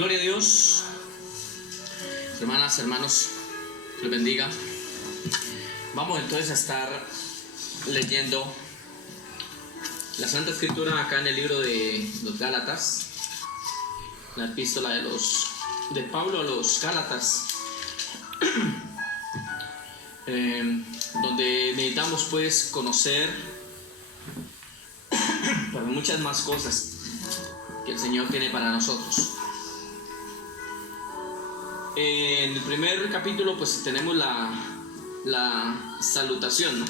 Gloria a Dios. Hermanas, hermanos, que les bendiga. Vamos entonces a estar leyendo la Santa Escritura acá en el libro de los Gálatas, la epístola de Pablo a los Gálatas, donde necesitamos pues conocer para muchas más cosas que el Señor tiene para nosotros. En el primer capítulo pues tenemos la salutación, ¿no?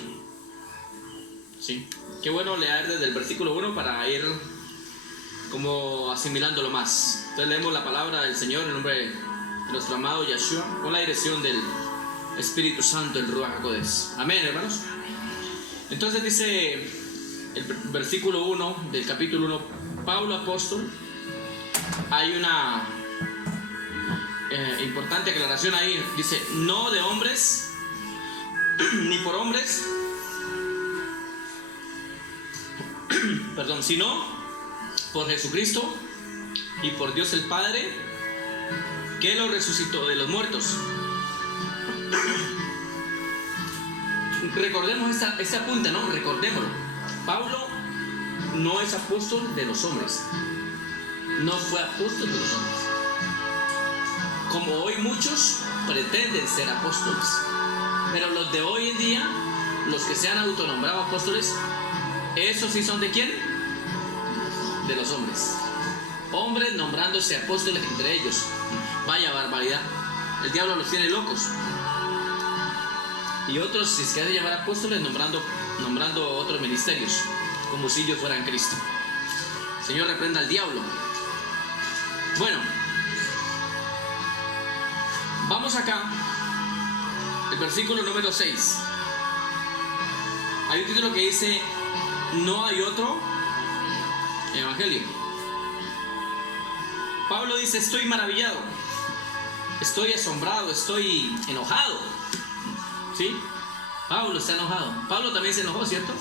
Sí. Qué bueno leer desde el versículo 1 para ir como asimilándolo más. Entonces leemos la palabra del Señor en nombre de nuestro amado Yeshua, con la dirección del Espíritu Santo, el Ruach HaKodesh. Amén, hermanos. Entonces dice el versículo 1 del capítulo 1, Pablo apóstol. Hay una importante aclaración ahí. Dice, no de hombres, ni por hombres, perdón, sino por Jesucristo y por Dios el Padre, que lo resucitó de los muertos. Recordemos este apunte, ¿no? Recordémoslo. Pablo no es apóstol de los hombres. No fue apóstol de los hombres. Como hoy muchos pretenden ser apóstoles. Pero los de hoy en día, los que se han autonombrado apóstoles, ¿esos sí son de quién? De los hombres. Hombres nombrándose apóstoles entre ellos. Vaya barbaridad. El diablo los tiene locos. Y otros, si se quieren llamar apóstoles, nombrando otros ministerios, como si ellos fueran Cristo. Señor, reprenda al diablo. Bueno, vamos acá, el versículo número 6. Hay un título que dice, no hay otro evangelio. Pablo dice, estoy maravillado, estoy asombrado, estoy enojado. ¿Sí? Pablo está enojado. Pablo también se enojó, ¿cierto?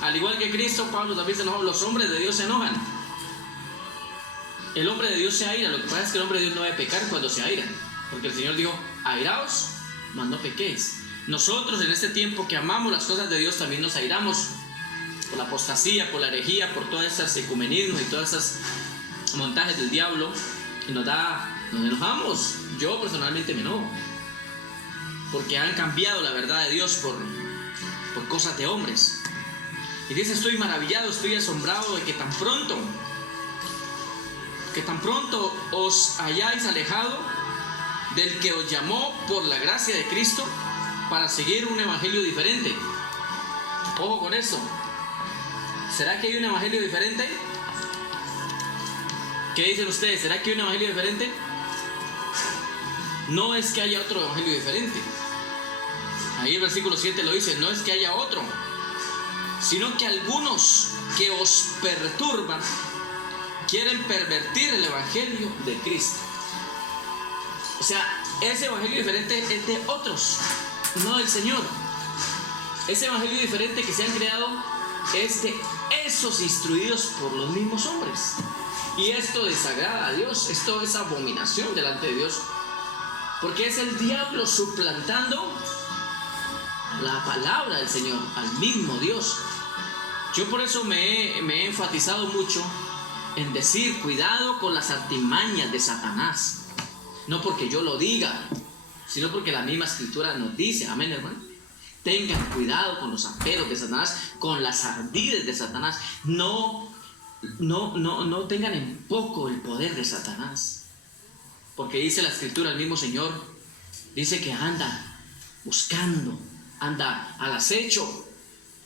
Al igual que Cristo, Pablo también se enojó. Los hombres de Dios se enojan. El hombre de Dios se aira. Lo que pasa es que el hombre de Dios no debe pecar cuando se aira, porque el Señor dijo, airaos, mas no pequéis. Nosotros en este tiempo que amamos las cosas de Dios también nos airamos por la apostasía, por la herejía, por todas esas ecumenismos y todas esas montajes del diablo, y nos enojamos. Yo personalmente me enojo, porque han cambiado la verdad de Dios por cosas de hombres. Y dice, estoy maravillado, estoy asombrado de que tan pronto os hayáis alejado del que os llamó por la gracia de Cristo para seguir un evangelio diferente. Ojo con esto. ¿Será que hay un evangelio diferente? ¿Qué dicen ustedes? ¿Será que hay un evangelio diferente? No es que haya otro evangelio diferente. Ahí el versículo 7 lo dice, no es que haya otro, sino que algunos que os perturban quieren pervertir el evangelio de Cristo. O sea, ese evangelio diferente es de otros, no del Señor. Ese evangelio diferente que se han creado es de esos instruidos por los mismos hombres. Y esto desagrada a Dios, esto es abominación delante de Dios, porque es el diablo suplantando la palabra del Señor, al mismo Dios. Yo por eso me he enfatizado mucho en decir, cuidado con las artimañas de Satanás. No porque yo lo diga, sino porque la misma Escritura nos dice, amén, hermano. Tengan cuidado con los aperos de Satanás, con las ardides de Satanás. No tengan en poco el poder de Satanás. Porque dice la Escritura, el mismo Señor dice que anda buscando, anda al acecho,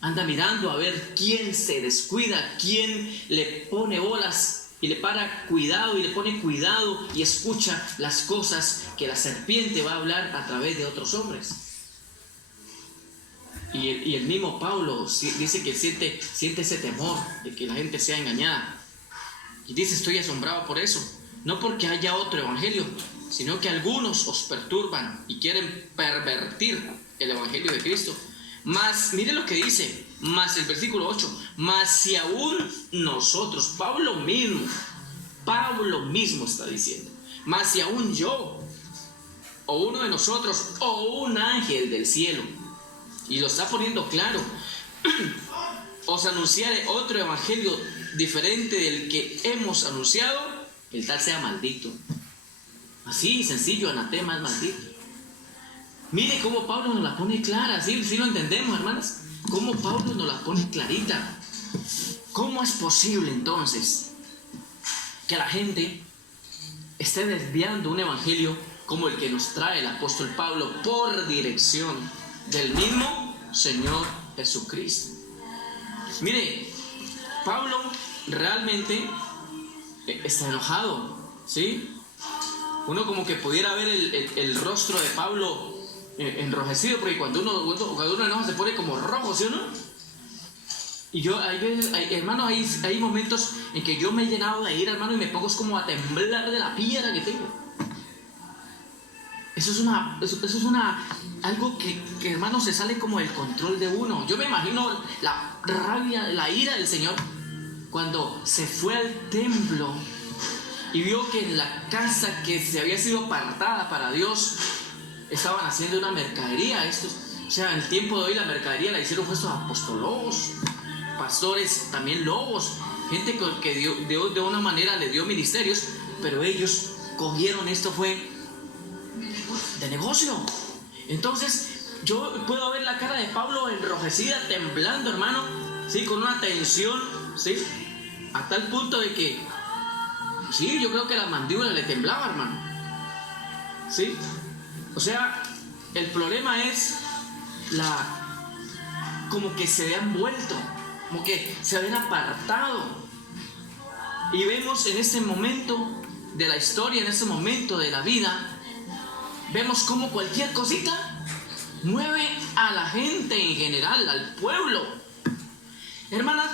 anda mirando a ver quién se descuida, quién le pone bolas y le para cuidado y le pone cuidado y escucha las cosas que la serpiente va a hablar a través de otros hombres. Y el mismo Pablo dice que siente ese temor de que la gente sea engañada. Y dice, estoy asombrado por eso. No porque haya otro evangelio, sino que algunos os perturban y quieren pervertir el evangelio de Cristo. Mas, mire lo que dice, más el versículo 8, mas si aún nosotros, Pablo mismo está diciendo, Mas si aún yo, o uno de nosotros, o un ángel del cielo, y lo está poniendo claro, os anunciare otro evangelio diferente del que hemos anunciado, el tal sea maldito. Así, sencillo, anatema es maldito. Mire cómo Pablo nos la pone clara, ¿sí lo entendemos, hermanas? Cómo Pablo nos la pone clarita. ¿Cómo es posible entonces que la gente esté desviando un evangelio como el que nos trae el apóstol Pablo por dirección del mismo Señor Jesucristo? Mire, Pablo realmente está enojado, ¿sí? Uno como que pudiera ver el rostro de Pablo enrojecido, porque cuando uno enoja se pone como rojo, ¿sí o no? Y yo, hermano, hay momentos en que yo me he llenado de ira, hermano, y me pongo como a temblar de la piedra que tengo. Eso es algo que, hermano, se sale como del control de uno. Yo me imagino la rabia, la ira del Señor cuando se fue al templo y vio que en la casa que se había sido apartada para Dios estaban haciendo una mercadería. O sea, en el tiempo de hoy la mercadería la hicieron estos apostólogos, pastores, también lobos, gente que Dios de una manera le dio ministerios, pero ellos cogieron esto fue de negocio. Entonces yo puedo ver la cara de Pablo enrojecida, temblando, hermano, sí, con una tensión, sí, a tal punto de que sí, yo creo que la mandíbula le temblaba, hermano, sí. O sea, el problema es como que se habían vuelto, como que se habían apartado. Y vemos en ese momento de la historia, en ese momento de la vida, vemos como cualquier cosita mueve a la gente en general, al pueblo. Hermanas,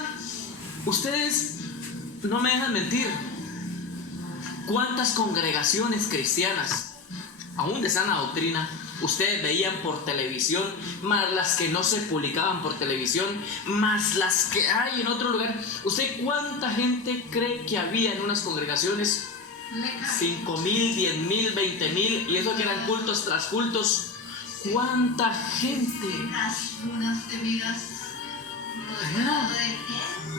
ustedes no me dejan mentir. ¿Cuántas congregaciones cristianas, aún de sana doctrina, ustedes veían por televisión, más las que no se publicaban por televisión, más las que hay en otro lugar? ¿Usted cuánta gente cree que había en unas congregaciones? 5,000, 10,000, 20,000, y eso que eran cultos tras cultos. ¿Cuánta gente?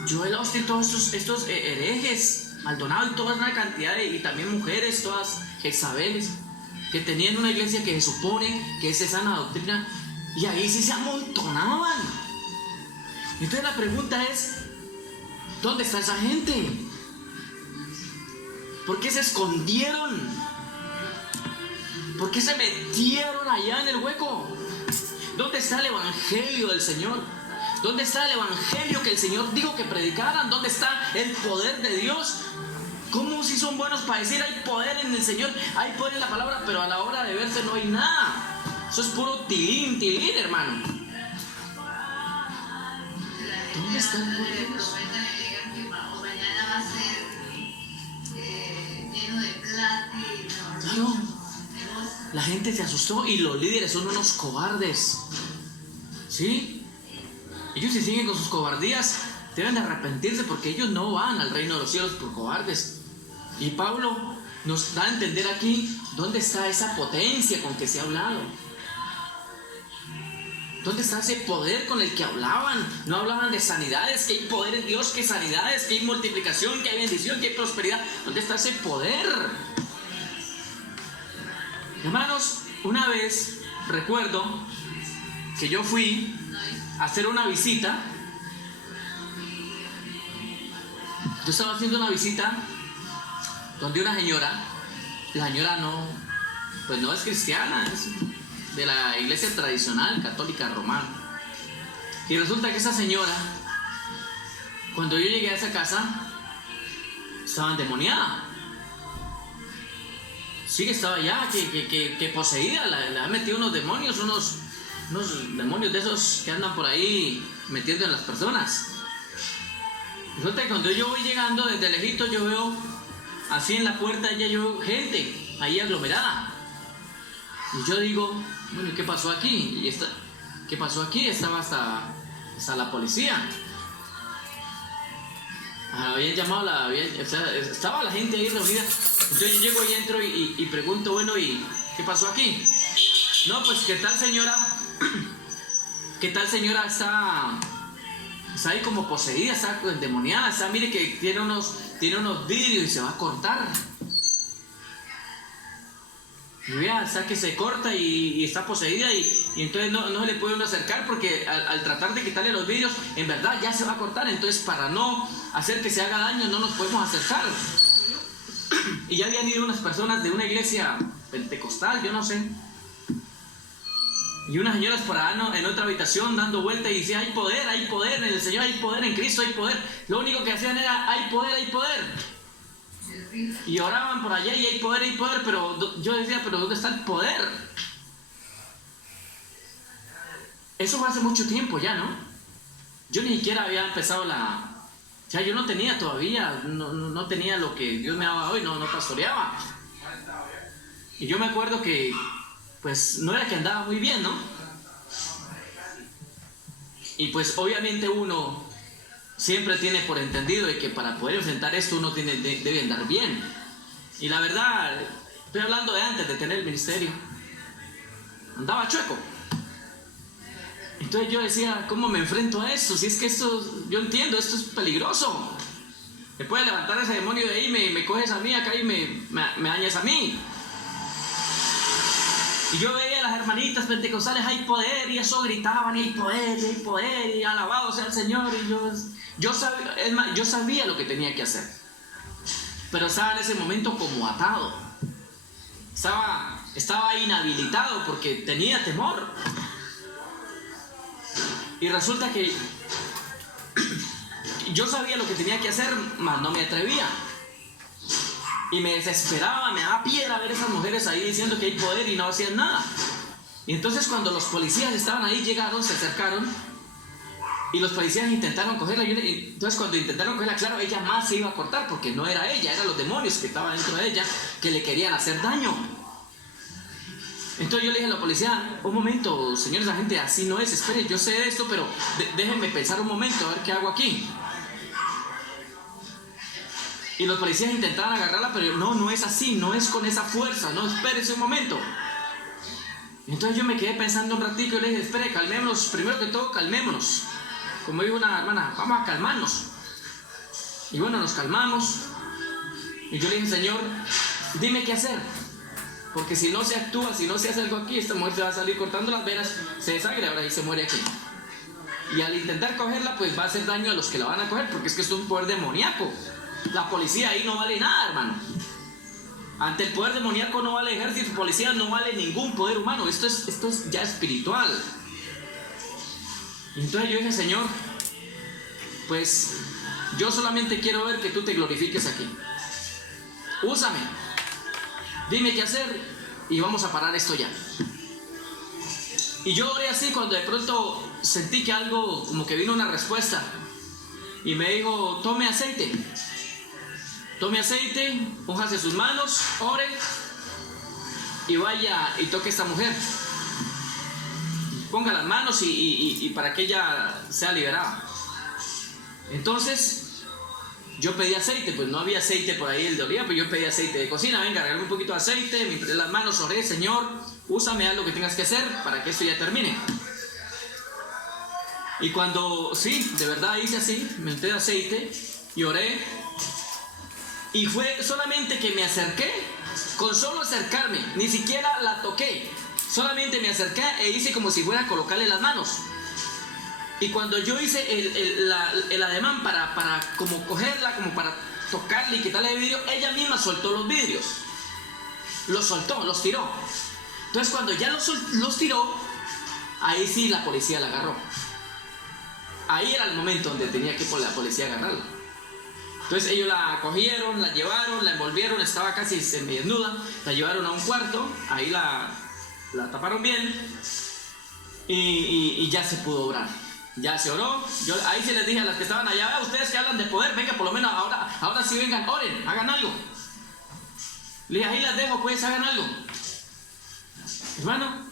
Joel Austin, todos estos herejes, Maldonado y toda una cantidad y también mujeres, todas Jezabelitas, que tenían una iglesia que se supone que es de sana doctrina, y ahí sí se amontonaban. Entonces la pregunta es, ¿dónde está esa gente? ¿Por qué se escondieron? ¿Por qué se metieron allá en el hueco? ¿Dónde está el evangelio del Señor? ¿Dónde está el evangelio que el Señor dijo que predicaran? ¿Dónde está el poder de Dios? ¿Cómo si son buenos para decir hay poder en el Señor, hay poder en la palabra, pero a la hora de verse no hay nada? Eso es puro tilín, hermano. ¿Dónde está el poder de Dios? Claro, la gente se asustó y los líderes son unos cobardes, ¿sí? Ellos si siguen con sus cobardías deben de arrepentirse, porque ellos no van al reino de los cielos por cobardes. Y Pablo nos da a entender aquí dónde está esa potencia con que se ha hablado. ¿Dónde está ese poder con el que hablaban? No hablaban de sanidades, que hay poder en Dios, que sanidades, que hay multiplicación, que hay bendición, que hay prosperidad. ¿Dónde está ese poder? Hermanos, una vez recuerdo que yo fui a hacer una visita. Yo estaba haciendo una visita donde una señora, la señora no es cristiana, es de la iglesia tradicional católica romana. Y resulta que esa señora, cuando yo llegué a esa casa, estaba endemoniada. Sí, que estaba ya, que poseída, le han metido unos demonios, unos demonios de esos que andan por ahí metiendo en las personas. Resulta que cuando yo voy llegando desde lejito, yo veo así en la puerta, ya yo veo gente ahí aglomerada. Y yo digo, bueno, ¿qué pasó aquí? ¿Qué pasó aquí? Estaba hasta la policía. Habían llamado, estaba la gente ahí reunida. Entonces yo llego y entro y pregunto, bueno, ¿y qué pasó aquí? No, pues que tal señora está ahí como poseída, está endemoniada, está, mire que tiene unos vidrios y se va a cortar. Y vea, está que se corta y está poseída y entonces no se le puede uno acercar porque al tratar de quitarle los vidrios, en verdad ya se va a cortar. Entonces para no hacer que se haga daño no nos podemos acercar. Y ya habían ido unas personas de una iglesia pentecostal, yo no sé. Y unas señoras por allá en otra habitación dando vuelta y decían, hay poder en el Señor, hay poder en Cristo, hay poder. Lo único que hacían era, hay poder. Y oraban por allá y hay poder, pero yo decía, pero ¿dónde está el poder? Eso fue hace mucho tiempo ya, ¿no? Yo ni siquiera había empezado o sea, yo no tenía todavía, no tenía lo que Dios me daba hoy, no pastoreaba. Y yo me acuerdo que, pues, no era que andaba muy bien, ¿no? Y pues, obviamente uno siempre tiene por entendido de que para poder enfrentar esto uno debe andar bien. Y la verdad, estoy hablando de antes de tener el ministerio. Andaba chueco. Entonces yo decía, ¿cómo me enfrento a esto? Si es que esto, yo entiendo, esto es peligroso. Me puede levantar ese demonio de ahí, me coges a mí acá y me dañas a mí. Y yo veía a las hermanitas pentecostales, hay poder, y eso gritaban, y hay poder, y alabado sea el Señor. Y yo sabía lo que tenía que hacer. Pero estaba en ese momento como atado. Estaba inhabilitado porque tenía temor. Y resulta que yo sabía lo que tenía que hacer, mas no me atrevía. Y me desesperaba, me daba piedra ver esas mujeres ahí diciendo que hay poder y no hacían nada. Y entonces cuando los policías estaban ahí, llegaron, se acercaron y los policías intentaron cogerla. Entonces cuando intentaron cogerla, claro, ella más se iba a cortar porque no era ella, eran los demonios que estaban dentro de ella que le querían hacer daño. Entonces yo le dije a la policía, un momento, señores agentes, así no es, esperen, yo sé esto, pero déjenme pensar un momento, a ver qué hago aquí. Y los policías intentaban agarrarla, pero no es así, no es con esa fuerza, no, espérese un momento. Entonces yo me quedé pensando un ratito y le dije, espere, calmémonos, primero que todo calmémonos. Como dijo una hermana, vamos a calmarnos. Y bueno, nos calmamos. Y yo le dije, Señor, dime qué hacer. Porque si no se actúa, si no se hace algo aquí, esta mujer se va a salir cortando las venas, se desangra ahora y se muere aquí. Y al intentar cogerla, pues va a hacer daño a los que la van a coger, porque es que esto es un poder demoníaco. La policía ahí no vale nada, hermano. Ante el poder demoníaco no vale ejército, policía no vale ningún poder humano. Esto es ya espiritual. Y entonces yo dije, Señor, pues yo solamente quiero ver que tú te glorifiques aquí. Úsame. Dime qué hacer y vamos a parar esto ya. Y yo oré así cuando de pronto sentí que algo, como que vino una respuesta. Y me dijo, tome aceite, úngase sus manos, ore y vaya y toque a esta mujer. Ponga las manos y para que ella sea liberada. Entonces yo pedí aceite, pues no había aceite por ahí el de oliva, pues yo pedí aceite de cocina, venga, regálame un poquito de aceite, me entré las manos, oré, Señor, úsame, haz lo que tengas que hacer para que esto ya termine. Y cuando, sí, de verdad hice así, me entré de aceite y oré, y fue solamente que me acerqué, con solo acercarme, ni siquiera la toqué, solamente me acerqué e hice como si fuera a colocarle las manos. Y cuando yo hice el ademán para como cogerla, como para tocarle y quitarle el vidrio, ella misma soltó los vidrios. Los soltó, los tiró. Entonces cuando ya los tiró, ahí sí la policía la agarró. Ahí era el momento donde tenía que por la policía agarrarla. Entonces ellos la cogieron, la llevaron, la envolvieron, estaba casi semidesnuda, la llevaron a un cuarto, ahí la taparon bien y ya se pudo orar. Ya se oró. Yo ahí sí les dije a las que estaban allá, ustedes que hablan de poder, venga, por lo menos ahora sí vengan, oren, hagan algo. Le dije, ahí las dejo, pues hagan algo. Hermano,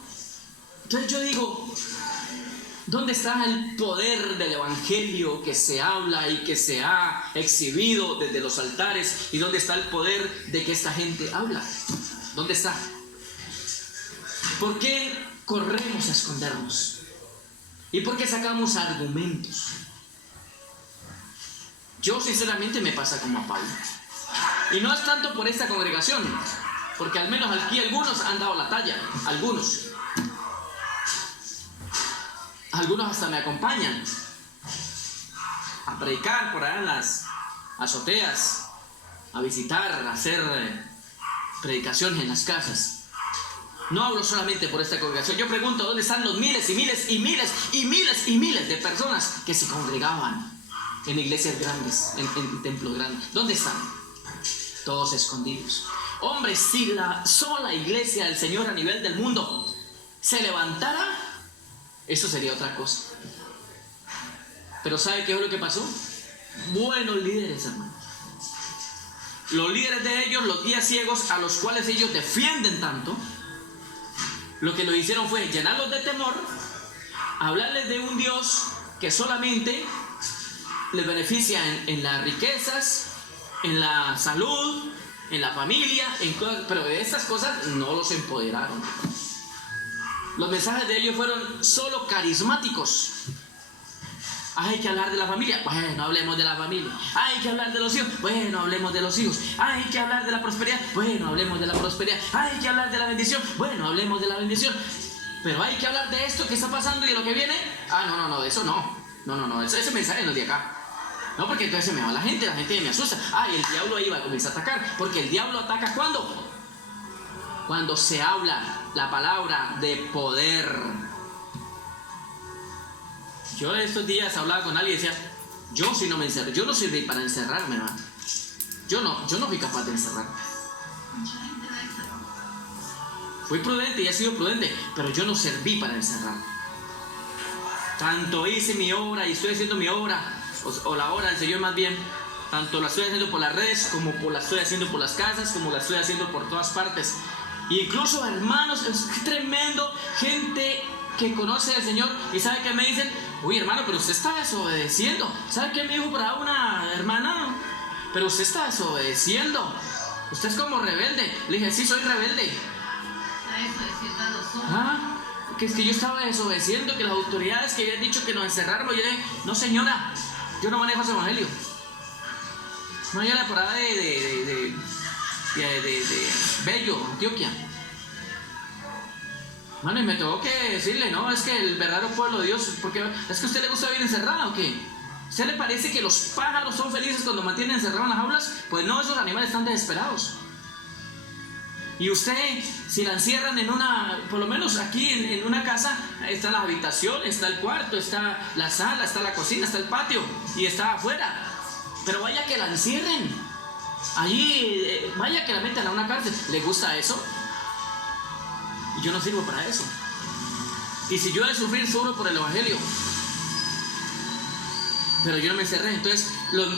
entonces yo digo, ¿Dónde está el poder del evangelio que se habla y que se ha exhibido desde los altares? ¿Y dónde está el poder de que esta gente habla? ¿Dónde está? ¿Por qué corremos a escondernos? ¿Y por qué sacamos argumentos? Yo sinceramente me pasa como a Pablo. Y no es tanto por esta congregación, porque al menos aquí algunos han dado la talla, algunos hasta me acompañan a predicar por allá en las azoteas, a visitar, a hacer predicaciones en las casas. No hablo solamente por esta congregación. Yo pregunto, ¿dónde están los miles y miles y miles y miles y miles de personas que se congregaban en iglesias grandes, en templos grandes? ¿Dónde están? Todos escondidos. Hombre, si la sola iglesia del Señor a nivel del mundo se levantara, eso sería otra cosa. Pero ¿sabe qué es lo que pasó? Buenos líderes, hermanos. Los líderes de ellos, los guías ciegos a los cuales ellos defienden tanto, lo que lo hicieron fue llenarlos de temor, hablarles de un Dios que solamente les beneficia en las riquezas, en la salud, en la familia, pero de estas cosas no los empoderaron. Los mensajes de ellos fueron solo carismáticos. Hay que hablar de la familia, bueno, hablemos de la familia. Hay que hablar de los hijos, bueno, hablemos de los hijos. Hay que hablar de la prosperidad, bueno, hablemos de la prosperidad. Hay que hablar de la bendición, bueno, hablemos de la bendición. Pero hay que hablar de esto que está pasando y de lo que viene. No, eso no. No, ese mensaje no es de acá. No, porque entonces se me va la gente me asusta. Y el diablo ahí va a comenzar a atacar. Porque el diablo ataca ¿cuándo? Cuando se habla la palabra de poder. Yo estos días hablaba con alguien y decía, yo si no me encerré, yo no sirví para encerrarme, hermano. Yo no fui capaz de encerrarme. Fui prudente y he sido prudente, pero yo no serví para encerrarme. Tanto hice mi obra y estoy haciendo mi obra, o la obra del Señor más bien, tanto la estoy haciendo por las redes, como la estoy haciendo por las casas, como la estoy haciendo por todas partes. E incluso, hermanos, es tremendo, gente que conoce al Señor y sabe que me dicen, uy, hermano, pero usted está desobedeciendo. ¿Sabe qué me dijo para una hermana? Pero usted está desobedeciendo. Usted es como rebelde. Le dije, sí, soy rebelde. Que es que yo estaba desobedeciendo, que las autoridades que habían dicho que nos encerráramos. Yo le dije, no, señora, yo no manejo ese evangelio. No, yo era por allá de Bello, Antioquia. Mano, y me tengo que decirle, no, es que el verdadero pueblo de Dios, porque es que a usted le gusta vivir encerrado, ¿o qué? ¿A usted le parece que los pájaros son felices cuando mantienen encerrados en las jaulas? Pues no, esos animales están desesperados. Y usted, si la encierran en una, por lo menos aquí en una casa, está la habitación, está el cuarto, está la sala, está la cocina, está el patio y está afuera. Pero vaya que la encierren. Allí, vaya que la metan a una cárcel. ¿Le gusta eso? Y yo no sirvo para eso. Y si yo he de sufrir, sufro por el evangelio. Pero yo no me encerré. Entonces,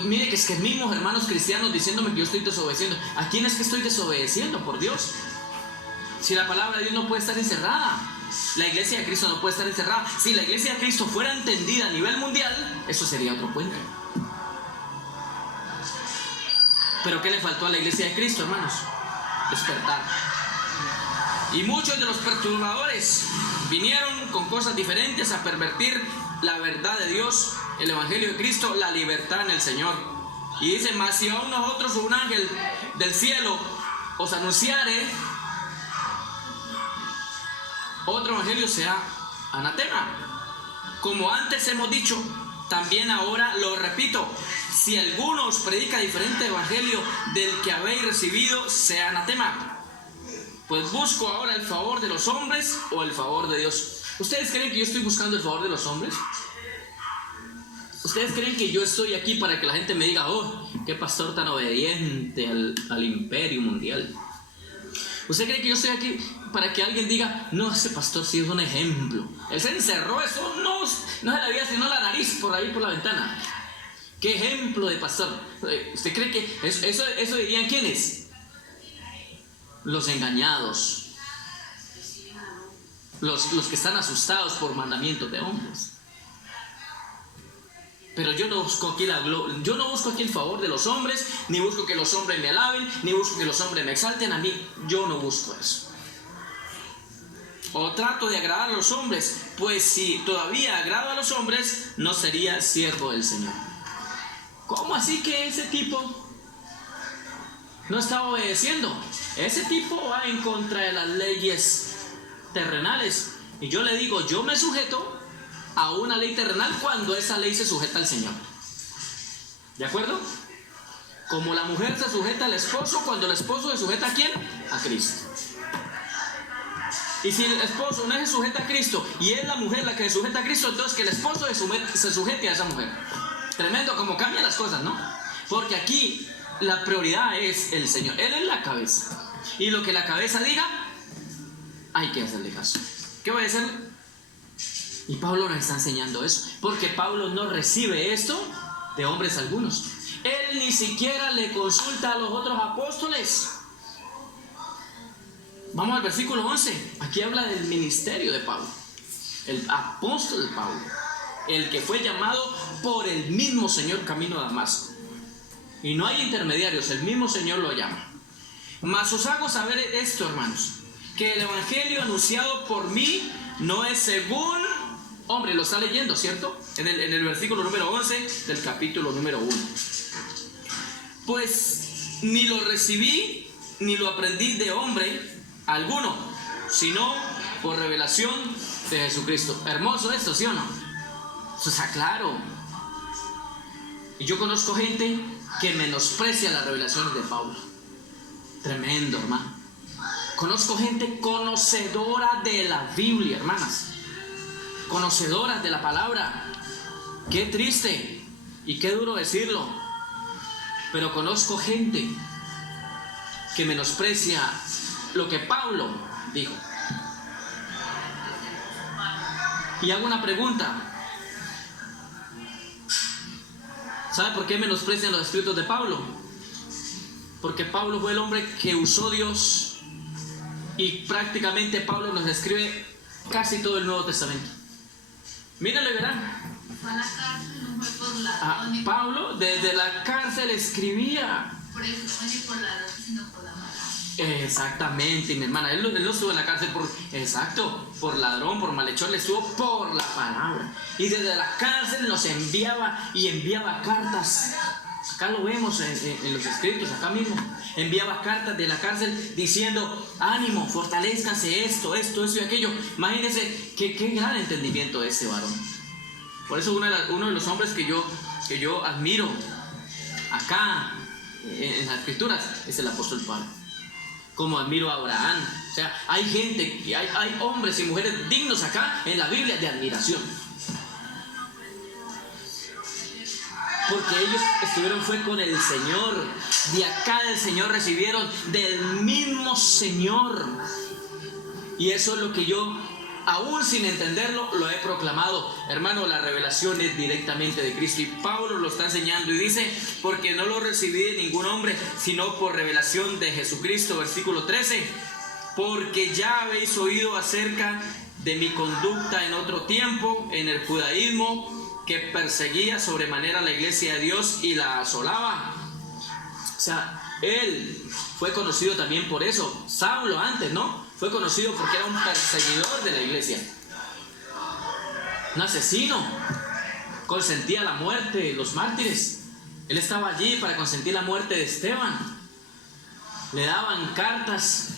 mire que es que mismos hermanos cristianos diciéndome que yo estoy desobedeciendo. ¿A quién es que estoy desobedeciendo? Por Dios. Si la palabra de Dios no puede estar encerrada, la iglesia de Cristo no puede estar encerrada. Si la iglesia de Cristo fuera entendida a nivel mundial, eso sería otro cuento. Pero ¿qué le faltó a la iglesia de Cristo, hermanos? Despertar. Y muchos de los perturbadores vinieron con cosas diferentes a pervertir la verdad de Dios, el evangelio de Cristo, la libertad en el Señor. Y dice, mas si aún nosotros un ángel del cielo os anunciare otro evangelio, sea anatema. Como antes hemos dicho, también ahora lo repito, si alguno os predica diferente evangelio del que habéis recibido, sea anatema. Pues busco ahora el favor de los hombres o el favor de Dios. ¿Ustedes creen que yo estoy buscando el favor de los hombres? ¿Ustedes creen que yo estoy aquí para que la gente me diga, oh, qué pastor tan obediente al imperio mundial? ¿Usted cree que yo estoy aquí para que alguien diga, no, ese pastor sí es un ejemplo? Él se encerró, eso no se le había sino la nariz por ahí por la ventana. ¿Qué ejemplo de pastor? ¿Usted cree que eso dirían quiénes? Los engañados, los que están asustados por mandamientos de hombres. Pero yo no busco aquí yo no busco aquí el favor de los hombres, ni busco que los hombres me alaben, ni busco que los hombres me exalten a mí. Yo no busco eso. O trato de agradar a los hombres, pues si todavía agrado a los hombres, no sería siervo del Señor. ¿Cómo así que ese tipo no está obedeciendo? Ese tipo va en contra de las leyes terrenales. Y yo le digo, yo me sujeto a una ley terrenal cuando esa ley se sujeta al Señor. ¿De acuerdo? Como la mujer se sujeta al esposo cuando el esposo se sujeta ¿a quién? A Cristo. Y si el esposo no se sujeta a Cristo y es la mujer la que se sujeta a Cristo, entonces que el esposo se sujete a esa mujer. Tremendo como cambian las cosas, ¿no? Porque aquí la prioridad es el Señor. Él es la cabeza. Y lo que la cabeza diga, hay que hacerle caso. ¿Qué voy a hacer? Y Pablo nos está enseñando eso, porque Pablo no recibe esto de hombres algunos. Él ni siquiera le consulta a los otros apóstoles. Vamos al versículo 11. Aquí habla del ministerio de Pablo, el apóstol de Pablo, el que fue llamado por el mismo Señor camino a Damasco. Y no hay intermediarios, el mismo Señor lo llama. Mas os hago saber esto, hermanos, que el evangelio anunciado por mí no es según hombre. Lo está leyendo, ¿cierto? En el versículo número 11 del capítulo número 1. Pues ni lo recibí ni lo aprendí de hombre alguno, sino por revelación de Jesucristo. Hermoso esto, ¿sí o no? Eso está claro. Y yo conozco gente que menosprecia las revelaciones de Pablo. Tremendo, hermano. Conozco gente conocedora de la Biblia, hermanas, conocedoras de la palabra. Qué triste y qué duro decirlo, pero conozco gente que menosprecia lo que Pablo dijo. Y hago una pregunta. ¿Sabe por qué menosprecian los escritos de Pablo? Porque Pablo fue el hombre que usó Dios, y prácticamente Pablo nos escribe casi todo el Nuevo Testamento. Mírenlo y verán. Pablo desde la cárcel escribía. Por eso, no por ladrón, sino por la mala. Exactamente, mi hermana. Él no estuvo en la cárcel por ladrón, por malhechor. Le estuvo por la palabra. Y desde la cárcel nos enviaba cartas. Acá lo vemos en los escritos, acá mismo. Enviaba cartas de la cárcel diciendo: ánimo, fortalezcanse, esto y aquello. Imagínense qué gran entendimiento de ese varón. Por eso uno de los hombres que yo admiro acá en las escrituras es el apóstol Pablo. Como admiro a Abraham. O sea, hay gente, hay hombres y mujeres dignos acá en la Biblia de admiración. Porque ellos fue con el Señor. De acá del Señor recibieron del mismo Señor. Y eso es lo que yo, aún sin entenderlo, lo he proclamado. Hermano, la revelación es directamente de Cristo. Y Pablo lo está enseñando y dice: porque no lo recibí de ningún hombre, sino por revelación de Jesucristo. Versículo 13. Porque ya habéis oído acerca de mi conducta en otro tiempo, en el judaísmo, que perseguía sobremanera la iglesia de Dios y la asolaba. O sea, él fue conocido también por eso. Saulo antes, ¿no? Fue conocido porque era un perseguidor de la iglesia, un asesino, consentía la muerte de los mártires. Él estaba allí para consentir la muerte de Esteban. Le daban cartas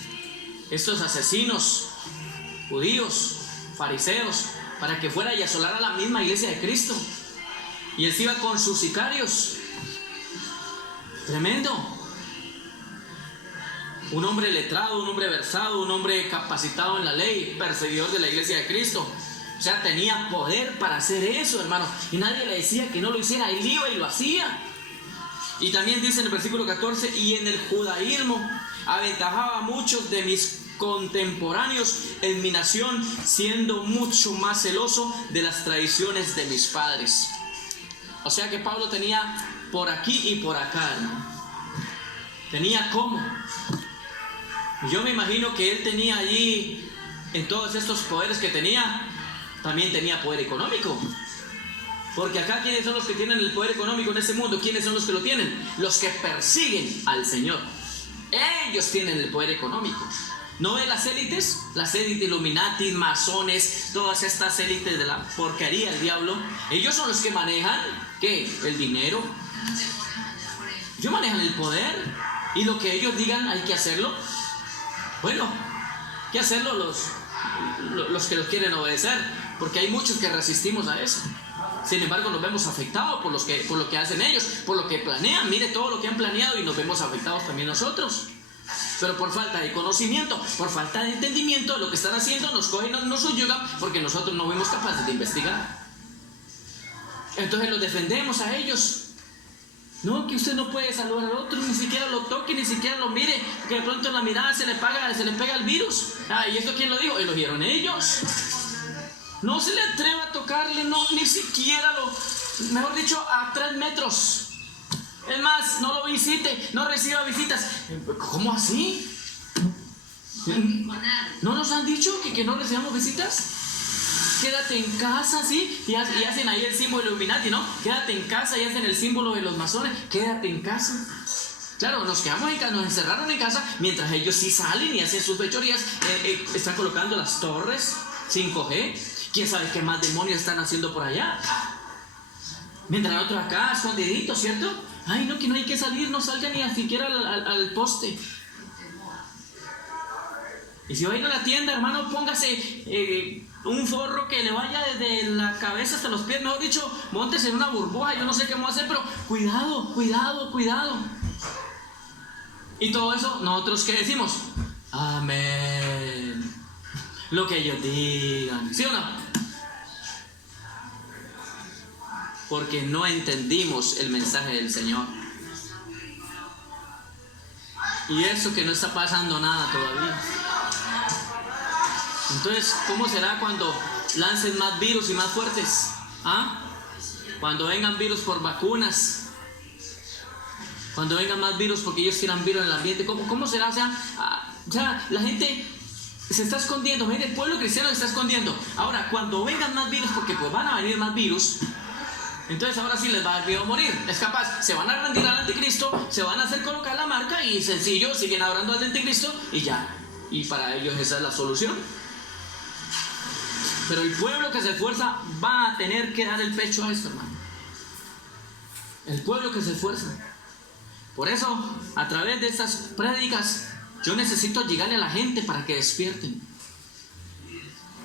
estos asesinos judíos, fariseos, para que fuera y asolara la misma iglesia de Cristo. Y él se iba con sus sicarios. Tremendo. Un hombre letrado, un hombre versado, un hombre capacitado en la ley, perseguidor de la iglesia de Cristo. O sea, tenía poder para hacer eso, hermano. Y nadie le decía que no lo hiciera. Él iba y lo hacía. Y también dice en el versículo 14: y en el judaísmo aventajaba a muchos de mis contemporáneos en mi nación, siendo mucho más celoso de las tradiciones de mis padres. O sea que Pablo tenía por aquí y por acá, ¿no? Tenía cómo. Yo me imagino que él tenía allí, en todos estos poderes que tenía, también tenía poder económico. Porque acá, ¿quiénes son los que tienen el poder económico en este mundo? ¿Quiénes son los que lo tienen? Los que persiguen al Señor. Ellos tienen el poder económico. ¿No ven las élites? Las élites Illuminati, masones, todas estas élites de la porquería del diablo. Ellos son los que manejan, ¿qué? El dinero. Ellos manejan el poder. Y lo que ellos digan hay que hacerlo. Bueno, hay que hacerlo los que los quieren obedecer. Porque hay muchos que resistimos a eso. Sin embargo, nos vemos afectados por lo que hacen ellos, por lo que planean. Mire todo lo que han planeado y nos vemos afectados también nosotros. Pero por falta de conocimiento, por falta de entendimiento de lo que están haciendo, nos cogen, nos subyugan porque nosotros no fuimos capaces de investigar. Entonces los defendemos a ellos. No, que usted no puede saludar al otro, ni siquiera lo toque, ni siquiera lo mire, que de pronto en la mirada se le pega el virus. ¿Y esto quién lo dijo? Eligieron ellos. No se le atreva a tocarle, no, ni siquiera mejor dicho, a 3 metros. Es más, no lo visite, no reciba visitas. ¿Cómo así? ¿No nos han dicho que no recibamos visitas? Quédate en casa, ¿sí? Y hacen ahí el símbolo Illuminati, ¿no? Quédate en casa y hacen el símbolo de los masones. Quédate en casa. Claro, nos quedamos en casa, nos encerraron en casa, mientras ellos sí salen y hacen sus fechorías. Están colocando las torres 5G. ¿Quién sabe qué más demonios están haciendo por allá? Mientras nosotros acá, escondiditos, ¿cierto? Ay, no, que no hay que salir, no salgan ni siquiera al poste. Y si va a ir a la tienda, hermano, póngase un forro que le vaya desde la cabeza hasta los pies. Mejor dicho, móntese en una burbuja, yo no sé qué vamos a hacer, pero cuidado, cuidado, cuidado. Y todo eso, ¿nosotros qué decimos? Amén. Lo que ellos digan, ¿sí o no? Porque no entendimos el mensaje del Señor. Y eso que no está pasando nada todavía. Entonces, ¿cómo será cuando lancen más virus y más fuertes? Cuando vengan virus por vacunas. Cuando vengan más virus porque ellos quieran virus en el ambiente. ¿Cómo será? O sea, la gente se está escondiendo. Mire, el pueblo cristiano se está escondiendo. Ahora, cuando vengan más virus, porque pues van a venir más virus, entonces ahora sí les va a dar miedo morir. Es capaz, se van a rendir al anticristo, se van a hacer colocar la marca y sencillo, siguen adorando al anticristo y ya. Y para ellos esa es la solución. Pero el pueblo que se esfuerza va a tener que dar el pecho a esto, hermano. El pueblo que se esfuerza. Por eso, a través de estas prédicas, yo necesito llegarle a la gente para que despierten.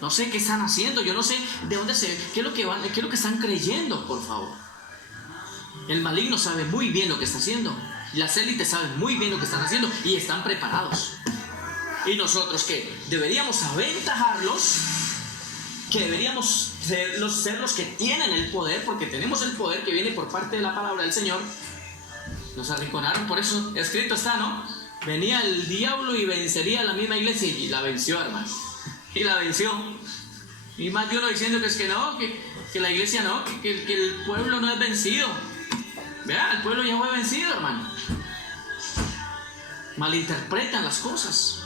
No sé qué están haciendo, yo no sé de dónde qué es lo que están creyendo, por favor. El maligno sabe muy bien lo que está haciendo. Las élites saben muy bien lo que están haciendo y están preparados. Y nosotros que deberíamos aventajarlos, que deberíamos ser los que tienen el poder, porque tenemos el poder que viene por parte de la palabra del Señor. Nos arrinconaron, por eso escrito está, ¿no? Venía el diablo y vencería a la misma iglesia y la venció, hermano. Y la venció. Y más de uno diciendo que es que no, que la iglesia no, que el pueblo no es vencido. Vea, el pueblo ya fue vencido, hermano. Malinterpretan las cosas.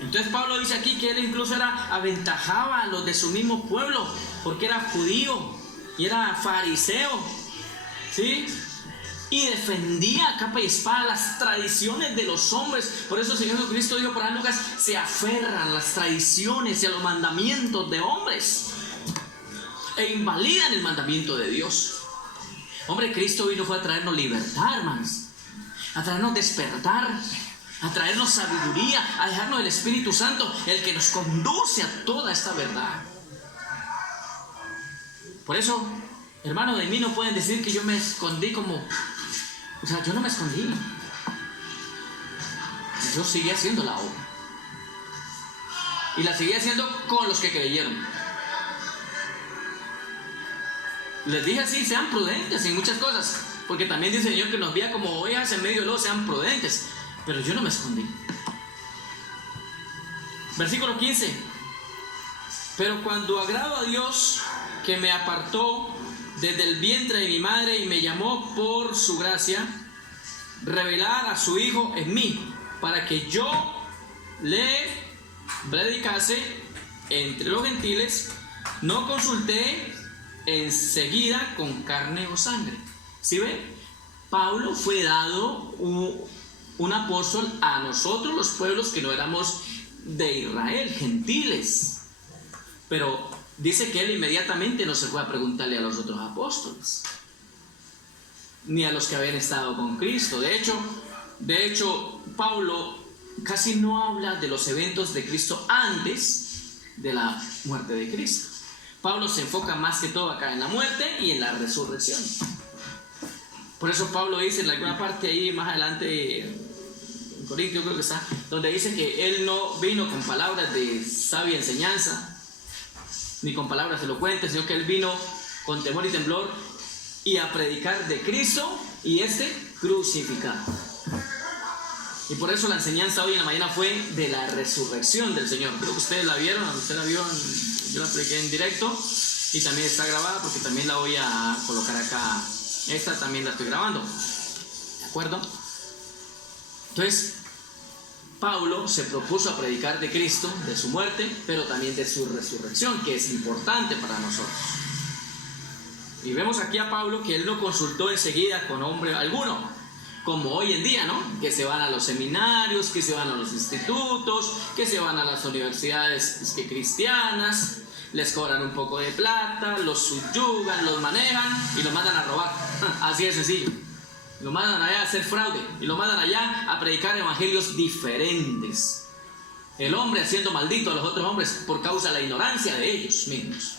Entonces Pablo dice aquí que él incluso aventajaba a los de su mismo pueblo, porque era judío y era fariseo, ¿sí? Y defendía a capa y espada las tradiciones de los hombres. Por eso el Señor Jesucristo dijo para Lucas: se aferran a las tradiciones y a los mandamientos de hombres e invalidan el mandamiento de Dios. Hombre, Cristo vino fue a traernos libertad, hermanos, a traernos despertar, a traernos sabiduría, a dejarnos el Espíritu Santo, el que nos conduce a toda esta verdad. Por eso, hermano, de mí no pueden decir que yo me escondí o sea, yo no me escondí. Yo seguí haciendo la obra. Y la seguí haciendo con los que creyeron. Les dije así: sean prudentes en muchas cosas. Porque también dice el Señor que nos vea como ovejas en medio de lobo, sean prudentes. Pero yo no me escondí. Versículo 15. Pero cuando agrado a Dios, que me apartó desde el vientre de mi madre y me llamó por su gracia, revelar a su Hijo en mí, para que yo le predicase entre los gentiles, no consulté enseguida con carne o sangre. ¿Sí ve? Pablo fue dado un apóstol a nosotros, los pueblos que no éramos de Israel, gentiles. Pero dice que él inmediatamente no se fue a preguntarle a los otros apóstoles, ni a los que habían estado con Cristo. De hecho, Pablo casi no habla de los eventos de Cristo antes de la muerte de Cristo. Pablo se enfoca más que todo acá en la muerte y en la resurrección. Por eso Pablo dice en alguna parte ahí más adelante, en Corintios creo que está, donde dice que él no vino con palabras de sabia enseñanza, ni con palabras elocuentes, sino que él vino con temor y temblor y a predicar de Cristo y crucificado. Y por eso la enseñanza hoy en la mañana fue de la resurrección del Señor. Creo que ustedes la vieron, usted la vio, yo la prediqué en directo y también está grabada porque también la voy a colocar acá. Esta también la estoy grabando, ¿de acuerdo? Entonces, Pablo se propuso a predicar de Cristo, de su muerte, pero también de su resurrección, que es importante para nosotros. Y vemos aquí a Pablo que él no consultó enseguida con hombre alguno, como hoy en día, ¿no? Que se van a los seminarios, que se van a los institutos, que se van a las universidades cristianas, les cobran un poco de plata, los subyugan, los manejan y los mandan a robar. Así de sencillo. Lo mandan allá a hacer fraude y lo mandan allá a predicar evangelios diferentes. El hombre haciendo maldito a los otros hombres por causa de la ignorancia de ellos mismos.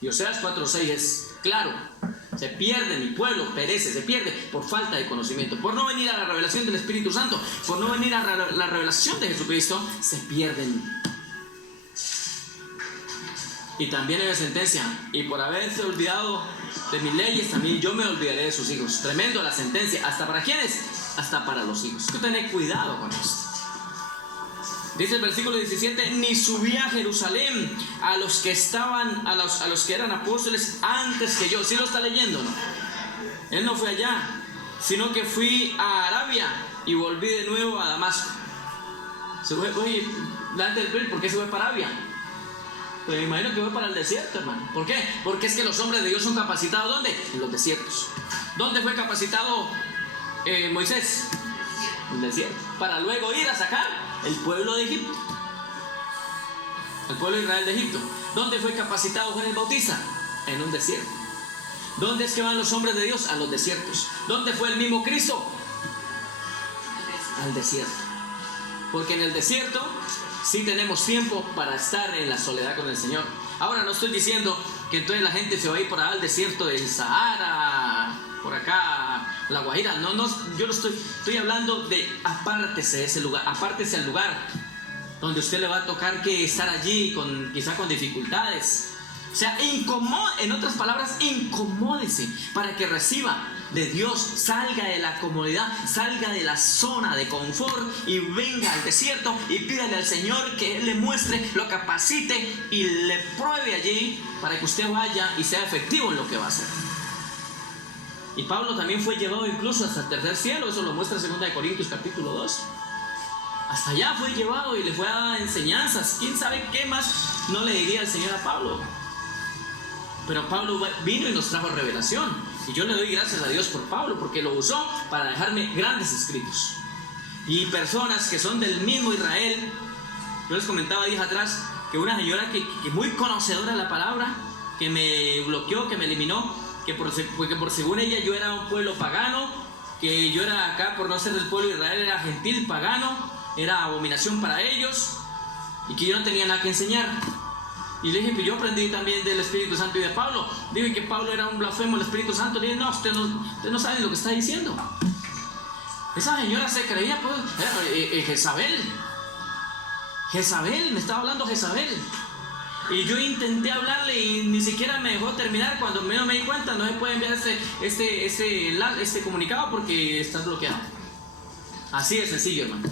Y Oseas 4:6 es claro: se pierde, mi pueblo perece, se pierde por falta de conocimiento, por no venir a la revelación del Espíritu Santo, por no venir a la revelación de Jesucristo, se pierden. Y también hay una sentencia: y por haberse olvidado de mis leyes, también yo me olvidaré de sus hijos. Tremendo la sentencia. ¿Hasta para quiénes? Hasta para los hijos. Hay que tener cuidado con esto. Dice el versículo 17: ni subí a Jerusalén a los que estaban, a los que eran apóstoles antes que yo. ¿Sí lo está leyendo, no? Él no fue allá, sino que fui a Arabia y volví de nuevo a Damasco. Se fue, oye, delante del ¿por qué se fue para Arabia? Pues me imagino que fue para el desierto, hermano. ¿Por qué? Porque es que los hombres de Dios son capacitados, ¿dónde? En los desiertos. ¿Dónde fue capacitado Moisés? En el desierto. Para luego ir a sacar el pueblo de Egipto, el pueblo de Israel de Egipto. ¿Dónde fue capacitado Juan el Bautista? En un desierto. ¿Dónde es que van los hombres de Dios? A los desiertos. ¿Dónde fue el mismo Cristo? Al desierto. Porque en el desierto sí tenemos tiempo para estar en la soledad con el Señor. Ahora no estoy diciendo que entonces la gente se va a ir por allá al desierto del Sahara, por acá, la Guajira. No, yo no estoy hablando de apártese de ese lugar, apártese al lugar donde usted le va a tocar que estar allí quizá con dificultades. O sea, en otras palabras, incomódese para que reciba de Dios, salga de la comodidad, salga de la zona de confort y venga al desierto y pídale al Señor que Él le muestre, lo capacite y le pruebe allí para que usted vaya y sea efectivo en lo que va a hacer. Y Pablo también fue llevado incluso hasta el tercer cielo, eso lo muestra 2 Corintios capítulo 2. Hasta allá fue llevado y le fue a dar enseñanzas. ¿Quién sabe qué más no le diría el Señor a Pablo? Pero Pablo vino y nos trajo revelación. Y yo le doy gracias a Dios por Pablo, porque lo usó para dejarme grandes escritos. Y personas que son del mismo Israel. Yo les comentaba días atrás que una señora que muy conocedora de la palabra, que me bloqueó, que me eliminó, porque por según ella yo era un pueblo pagano, que yo era acá por no ser del pueblo de Israel, era gentil, pagano, era abominación para ellos, y que yo no tenía nada que enseñar. Y le dije, pues yo aprendí también del Espíritu Santo y de Pablo. Dije que Pablo era un blasfemo del Espíritu Santo. Le dije, no, usted no sabe lo que está diciendo. Esa señora se creía, pues, Jezabel, me estaba hablando Jezabel. Y yo intenté hablarle y ni siquiera me dejó terminar. Cuando menos me di cuenta, no se puede enviar este comunicado porque está bloqueado. Así de sencillo, hermano.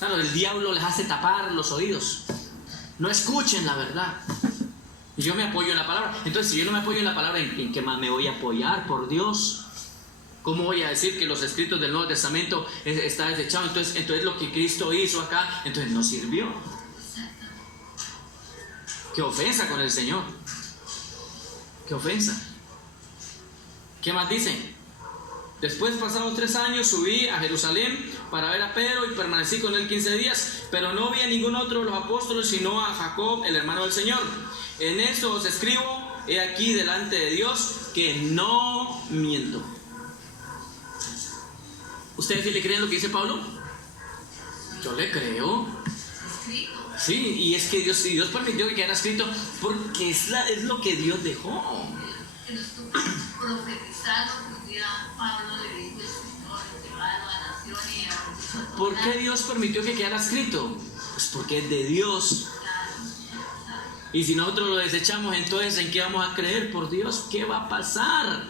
Claro, el diablo les hace tapar los oídos. No escuchen la verdad. Y yo me apoyo en la palabra. Entonces, si yo no me apoyo en la palabra, ¿en qué más me voy a apoyar? Por Dios. ¿Cómo voy a decir que los escritos del Nuevo Testamento está desechado? Entonces lo que Cristo hizo acá, entonces no sirvió. Qué ofensa con el Señor. Qué ofensa. ¿Qué más dice? Después, pasados 3 años, subí a Jerusalén para ver a Pedro y permanecí con él 15 días, pero no vi a ningún otro de los apóstoles, sino a Jacob, el hermano del Señor. En esto os escribo, he aquí delante de Dios, que no miento. ¿Ustedes sí le creen lo que dice Pablo? Yo le creo. Sí, y es que Dios permitió que quedara escrito porque es lo que Dios dejó. ¿Por qué Dios permitió que quedara escrito? Pues porque es de Dios. Y si nosotros lo desechamos, entonces ¿en qué vamos a creer? Por Dios, ¿qué va a pasar?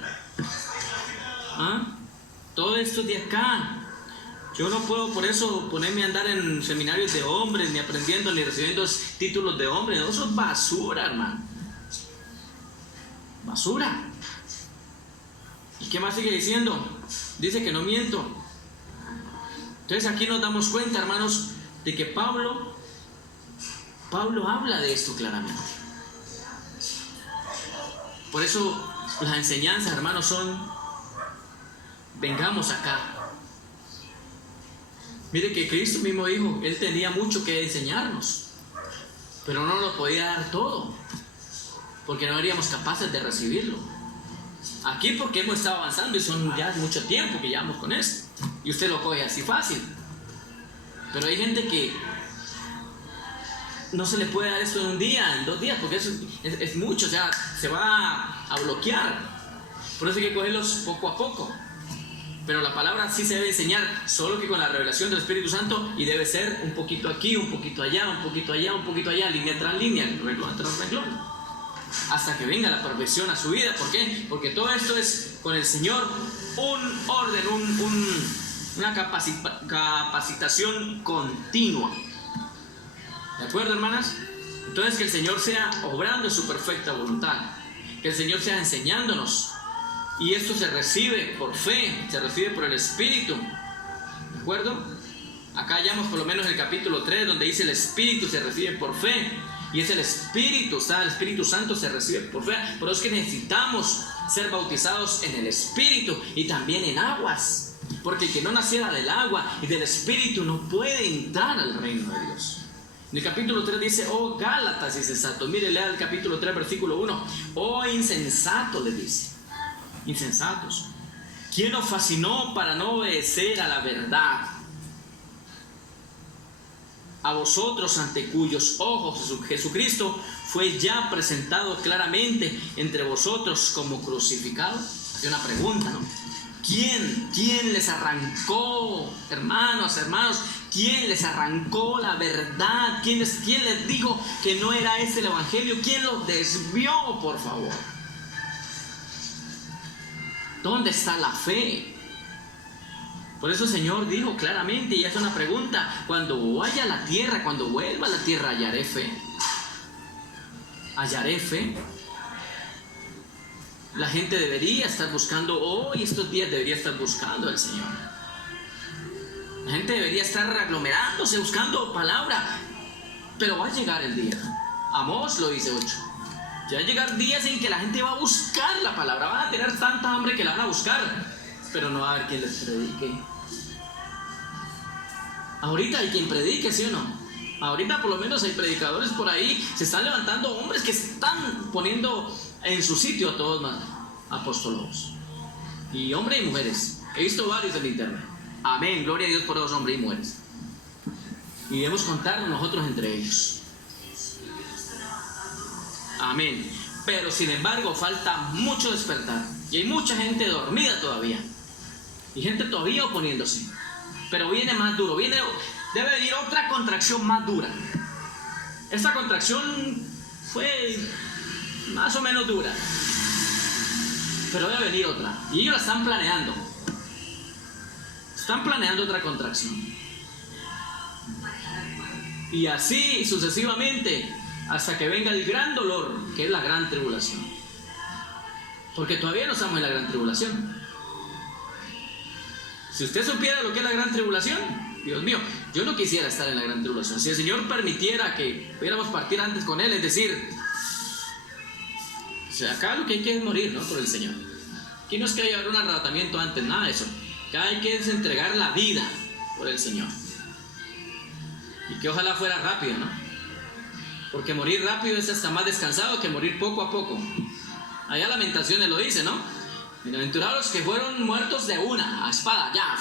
¿Ah? Todo esto de acá. Yo no puedo por eso ponerme a andar en seminarios de hombres, ni aprendiendo, ni recibiendo títulos de hombres. Eso es basura, hermano. Basura. ¿Y qué más sigue diciendo? Dice que no miento. Entonces aquí nos damos cuenta, hermanos, de que Pablo habla de esto claramente. Por eso las enseñanzas, hermanos, son: vengamos acá. Mire que Cristo mismo dijo, Él tenía mucho que enseñarnos, pero no nos podía dar todo, porque no seríamos capaces de recibirlo. Aquí porque hemos estado avanzando y son ya mucho tiempo que llevamos con esto, y usted lo coge así fácil. Pero hay gente que no se le puede dar esto en un día, en 2 días, porque eso es mucho, o sea, se va a bloquear. Por eso hay que cogerlos poco a poco. Pero la palabra sí se debe enseñar, solo que con la revelación del Espíritu Santo, y debe ser un poquito aquí, un poquito allá, un poquito allá, un poquito allá, línea tras línea, renglón tras renglón, hasta que venga la perfección a su vida. ¿Por qué? Porque todo esto es con el Señor un orden, una capacitación continua. ¿De acuerdo, hermanas? Entonces, que el Señor sea obrando en su perfecta voluntad, que el Señor sea enseñándonos. Y esto se recibe por fe, se recibe por el Espíritu. ¿De acuerdo? Acá hallamos por lo menos el capítulo 3, donde dice el Espíritu se recibe por fe. Y es el Espíritu, el Espíritu Santo se recibe por fe. Por eso es que necesitamos ser bautizados en el Espíritu y también en aguas. Porque el que no naciera del agua y del Espíritu no puede entrar al reino de Dios. En el capítulo 3 dice: oh Gálatas insensatos. Mire, lea el capítulo 3, versículo 1. Oh insensatos, le dice. Insensatos. ¿Quién os fascinó para no obedecer a la verdad? A vosotros, ante cuyos ojos Jesucristo fue ya presentado claramente entre vosotros como crucificado. Hace una pregunta, ¿no? ¿Quién les arrancó, hermanos, quién les arrancó la verdad? ¿Quién les dijo que no era ese el evangelio? ¿Quién los desvió, por favor? ¿Dónde está la fe? Por eso el Señor dijo claramente, y hace una pregunta: cuando vaya a la tierra, cuando vuelva a la tierra, ¿hallaré fe? ¿Hallaré fe? La gente debería estar buscando, hoy estos días debería estar buscando al Señor. La gente debería estar aglomerándose, buscando palabra. Pero va a llegar el día. Amós lo dice 8. Ya va a llegar días en que la gente va a buscar la palabra. Van a tener tanta hambre que la van a buscar, pero no va a haber quien les predique. Ahorita hay quien predique, ¿sí o no? Ahorita por lo menos hay predicadores por ahí. Se están levantando hombres que están poniendo en su sitio a todos los apóstolos. Y hombres y mujeres. He visto varios en internet. Amén, gloria a Dios por los hombres y mujeres. Y debemos contarnos nosotros entre ellos. Amén. Pero sin embargo falta mucho despertar. Y hay mucha gente dormida todavía. Y gente todavía oponiéndose. Pero viene más duro. Debe venir otra contracción más dura. Esta contracción fue más o menos dura. Pero debe venir otra. Y ellos la están planeando. Están planeando otra contracción. Y así sucesivamente, hasta que venga el gran dolor, que es la gran tribulación. Porque todavía no estamos en la gran tribulación. Si usted supiera lo que es la gran tribulación, Dios mío, yo no quisiera estar en la gran tribulación. Si el Señor permitiera que pudiéramos partir antes con Él, es decir, sea, acá lo que hay que es morir, ¿no? Por el Señor. Aquí no es que haya un arrebatamiento antes, nada de eso. Acá hay que entregar la vida por el Señor. Y que ojalá fuera rápido, ¿no? Porque morir rápido es hasta más descansado que morir poco a poco. Allá Lamentaciones lo dice, ¿no? Bienaventurados los que fueron muertos de una, a espada, ya,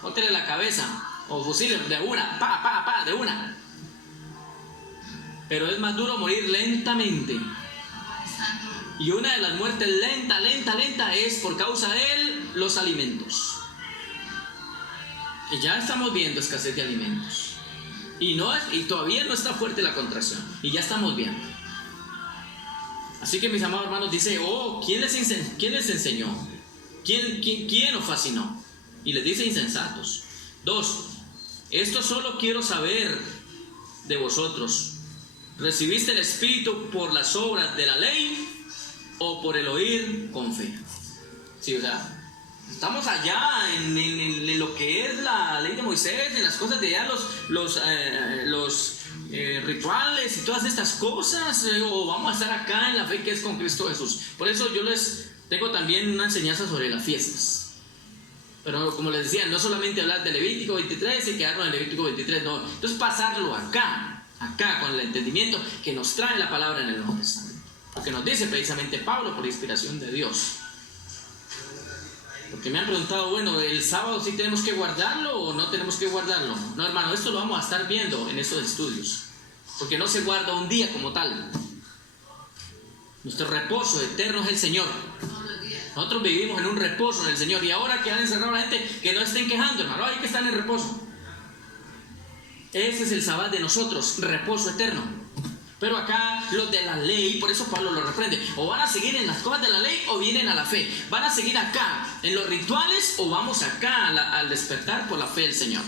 córtele la cabeza, o fusiles de una, de una. Pero es más duro morir lentamente. Y una de las muertes lenta es por causa de los alimentos. Y ya estamos viendo escasez de alimentos. Y todavía no está fuerte la contracción. Y ya estamos viendo. Así que mis amados hermanos, dice, ¿quién les enseñó? ¿Quién os fascinó? Y les dice insensatos. 2, esto solo quiero saber de vosotros. ¿Recibiste el Espíritu por las obras de la ley o por el oír con fe? Sí, o sea, estamos allá en lo que es la ley de Moisés, en las cosas de allá, los rituales y todas estas cosas, o vamos a estar acá en la fe que es con Cristo Jesús. Por eso yo les tengo también una enseñanza sobre las fiestas. Pero como les decía, no solamente hablar de Levítico 23 y quedarnos en Levítico 23, no. Entonces pasarlo acá con el entendimiento que nos trae la palabra en el Nuevo Testamento. Porque nos dice precisamente Pablo por inspiración de Dios. Porque me han preguntado, bueno, ¿el sábado sí tenemos que guardarlo o no tenemos que guardarlo? No, hermano, esto lo vamos a estar viendo en estos estudios. Porque no se guarda un día como tal. Nuestro reposo eterno es el Señor. Nosotros vivimos en un reposo en el Señor. Y ahora que han encerrado a la gente, que no estén quejando, hermano, hay que estar en reposo. Ese es el sabbat de nosotros, reposo eterno. Pero acá los de la ley, por eso Pablo lo reprende, o van a seguir en las cosas de la ley o vienen a la fe. Van a seguir acá en los rituales o vamos acá al despertar por la fe del Señor.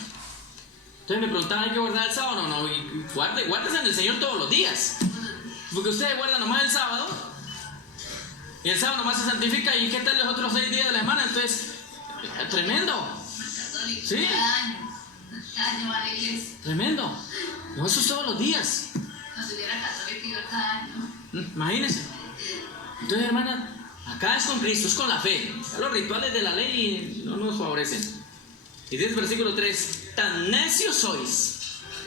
Entonces me preguntaban, ¿hay que guardar el sábado? No, guárdese en el Señor todos los días. Porque ustedes guardan nomás el sábado y el sábado nomás se santifica. ¿Y qué tal los otros 6 días de la semana? Entonces, tremendo. ¿Sí? Tremendo. No, eso es todos los días. Imagínense. Entonces, hermana, acá es con Cristo, es con la fe. Los rituales de la ley no nos favorecen. Y dice el versículo 3, tan necios sois.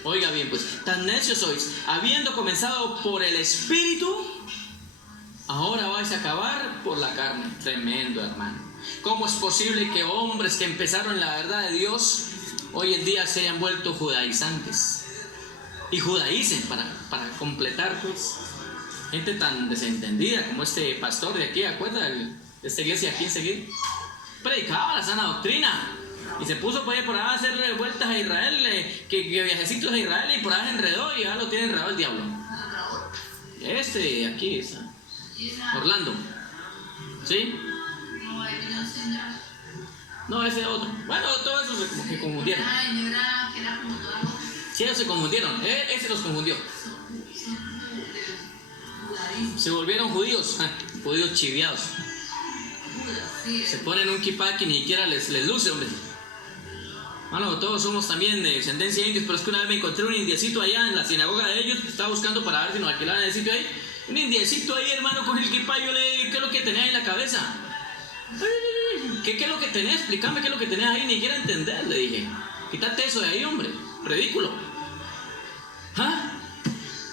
Oiga bien, pues, tan necios sois, habiendo comenzado por el Espíritu, ahora vais a acabar por la carne. Tremendo, hermano. ¿Cómo es posible que hombres que empezaron la verdad de Dios hoy en día se hayan vuelto judaizantes? Y judaicen para completar, pues, gente tan desentendida como este pastor de aquí, ¿acuerda? De esta iglesia aquí enseguida. Predicaba la sana doctrina y se puso por allá a hacer vueltas a Israel, que viajecitos a Israel, y por allá enredó y ya lo tiene enredado el diablo. Aquí está. Orlando. ¿Sí? No, ese otro. Bueno, todo eso se confundieron. Sí, ellos se confundieron. Ese los confundió. Se volvieron judíos. Judíos chiviados. Se ponen un kipá que ni siquiera les luce, hombre. Bueno, todos somos también de descendencia de indios, pero es que una vez me encontré un indiecito allá en la sinagoga de ellos, que estaba buscando para ver si nos alquilaban el sitio ahí. Un indiecito ahí, hermano, con el kipá. Yo le dije, ¿qué es lo que tenía en la cabeza? ¿Qué es lo que tenés? Explícame qué es lo que tenés ahí. Ni quiero entender, le dije. Quítate eso de ahí, hombre. Ridículo. ¿Ah?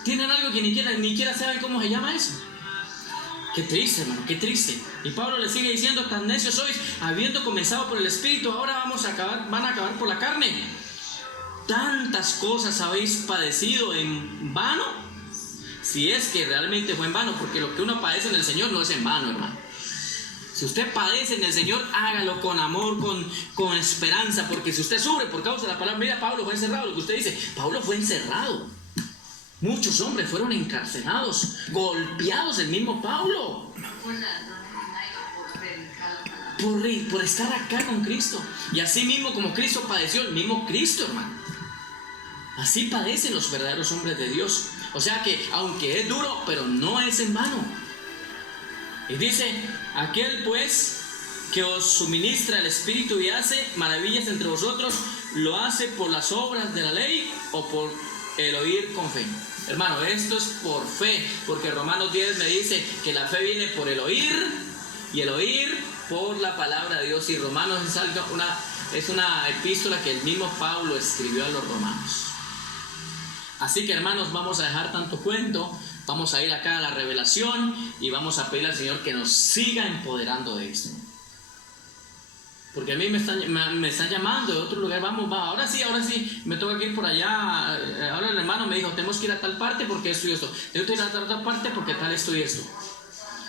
¿Tienen algo que ni siquiera saben cómo se llama eso? Qué triste, hermano, qué triste. Y Pablo le sigue diciendo, tan necios sois, habiendo comenzado por el Espíritu, ahora van a acabar por la carne. Tantas cosas habéis padecido en vano. Si es que realmente fue en vano, porque lo que uno padece en el Señor no es en vano, hermano. Si usted padece en el Señor, hágalo con amor, con esperanza, porque si usted sufre por causa de la palabra, mira, Pablo fue encerrado, lo que usted dice, Pablo fue encerrado. Muchos hombres fueron encarcelados, golpeados, el mismo Pablo, por estar acá con Cristo. Y así mismo como Cristo padeció, el mismo Cristo, hermano. Así padecen los verdaderos hombres de Dios. O sea que, aunque es duro, pero no es en vano. Y dice, aquel pues que os suministra el Espíritu y hace maravillas entre vosotros, ¿lo hace por las obras de la ley o por El oír con fe. Hermano, esto es por fe, porque Romanos 10 me dice que la fe viene por el oír y el oír por la palabra de Dios. Y Romanos es una epístola que el mismo Pablo escribió a los romanos. Así que, hermanos, vamos a dejar tanto cuento, vamos a ir acá a la revelación y vamos a pedir al Señor que nos siga empoderando de esto. Porque a mí me están llamando de otro lugar. Vamos, ahora sí, me toca que ir por allá. Ahora el hermano me dijo, tenemos que ir a tal parte porque esto y esto. Tengo que ir a tal parte porque tal esto y esto.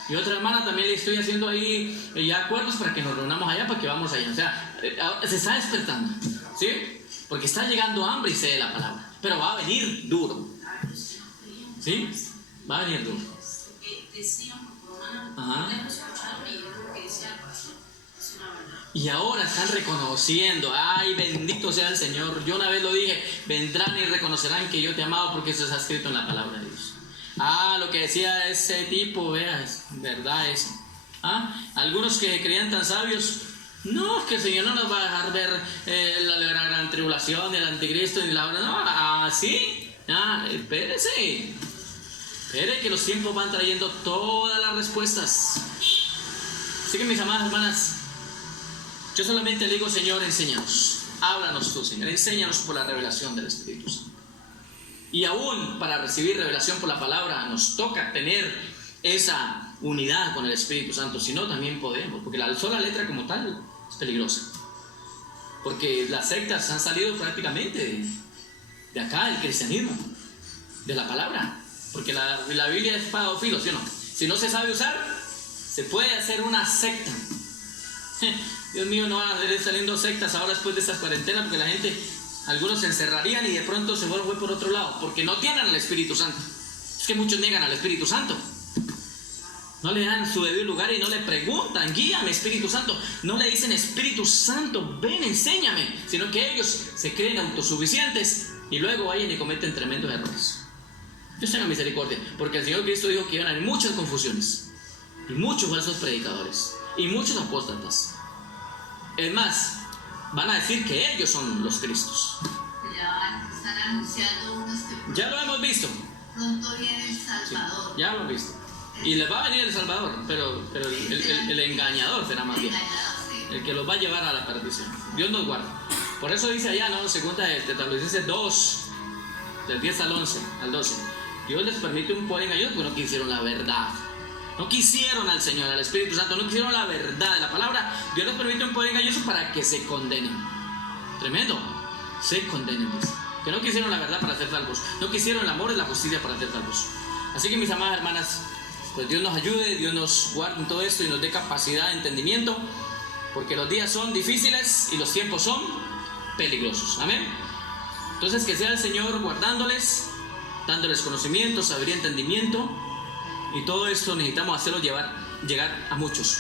Y otra hermana también le estoy haciendo ahí ya acuerdos para que nos reunamos allá, para que vamos allá. O sea, se está despertando, ¿sí? Porque está llegando hambre y sed de la palabra. Pero va a venir duro, ¿sí? Va a venir duro. Ajá. Y ahora están reconociendo, ay, bendito sea el Señor. Yo una vez lo dije, vendrán y reconocerán que yo te he amado porque eso está escrito en la palabra de Dios. Lo que decía ese tipo, vea, es verdad eso. Algunos que creían tan sabios, no, que el Señor no nos va a dejar ver la gran tribulación, el anticristo, ni la hora, no, sí, espérese. Espere que los tiempos van trayendo todas las respuestas. Así que mis amadas hermanas, yo solamente le digo, Señor, enséñanos. Háblanos tú, Señor. Enséñanos por la revelación del Espíritu Santo. Y aún para recibir revelación por la palabra nos toca tener esa unidad con el Espíritu Santo. Si no, también podemos. Porque la sola letra como tal es peligrosa. Porque las sectas han salido prácticamente de acá, el cristianismo, de la palabra. Porque la Biblia es espada de filo, ¿sí o no? Si no se sabe usar, se puede hacer una secta. Dios mío, no van a ir saliendo sectas ahora después de estas cuarentenas, porque la gente, algunos se encerrarían y de pronto se fue por otro lado, porque no tienen al Espíritu Santo. Es que muchos niegan al Espíritu Santo. No le dan su debido lugar y no le preguntan, guíame Espíritu Santo. No le dicen, Espíritu Santo, ven, enséñame. Sino que ellos se creen autosuficientes y luego vayan y cometen tremendos errores. Dios tenga misericordia, porque el Señor Cristo dijo que iban a haber muchas confusiones y muchos falsos predicadores y muchos apóstatas. Es más, van a decir que ellos son los Cristos. Ya están anunciando unos que ya lo hemos visto. Pronto viene el Salvador. Sí, ya lo hemos visto. Y les va a venir el Salvador, pero el engañador será más bien. El que los va a llevar a la perdición. Dios nos guarda. Por eso dice allá, ¿no? Segunda de Tesalonicenses 2, del 10 al 11, al 12. Dios les permite un poder engañoso porque no quisieron la verdad. No quisieron al Señor, al Espíritu Santo, no quisieron la verdad de la palabra. Dios les permite un poder engañoso para que se condenen. Tremendo. Se condenen. Que no quisieron la verdad para ser salvos. No quisieron el amor y la justicia para ser salvos. Así que mis amadas hermanas, pues Dios nos ayude, Dios nos guarde en todo esto y nos dé capacidad de entendimiento. Porque los días son difíciles y los tiempos son peligrosos. Amén. Entonces que sea el Señor guardándoles, dándoles conocimiento, sabiduría, entendimiento. Y todo esto necesitamos hacerlo llegar a muchos.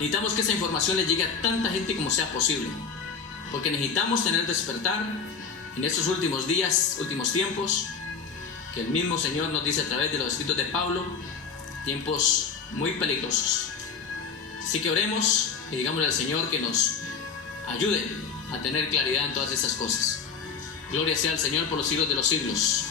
Necesitamos que esa información le llegue a tanta gente como sea posible. Porque necesitamos tener despertar en estos últimos días, últimos tiempos, que el mismo Señor nos dice a través de los escritos de Pablo, tiempos muy peligrosos. Así que oremos y digámosle al Señor que nos ayude a tener claridad en todas estas cosas. Gloria sea al Señor por los siglos de los siglos.